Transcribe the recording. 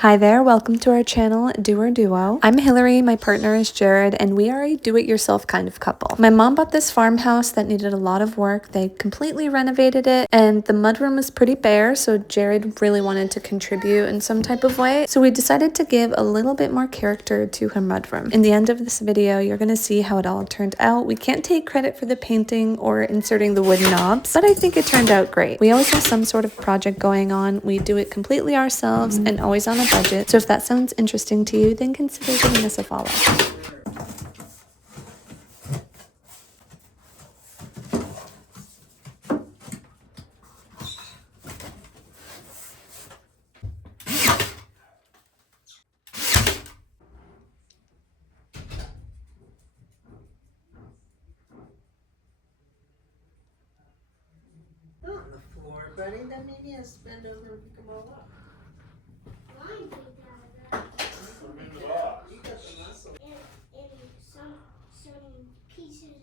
Hi there, welcome to our channel, Do or Duo. I'm Hillary, my partner is Jared, and we are a do-it-yourself kind of couple. My mom bought this farmhouse that needed a lot of work. They completely renovated it, and the mudroom was pretty bare, so Jared really wanted to contribute in some type of way. So we decided to give a little bit more character to her mudroom. In the end of this video, you're gonna see how it all turned out. We can't take credit for the painting or inserting the wood knobs, but I think it turned out great. We always have some sort of project going on. We do it completely ourselves and always on a budget. So if that sounds interesting to you, then consider giving us a follow. On the floor, buddy. That means you have to bend over and pick them all up. You got the muscle. And some certain pieces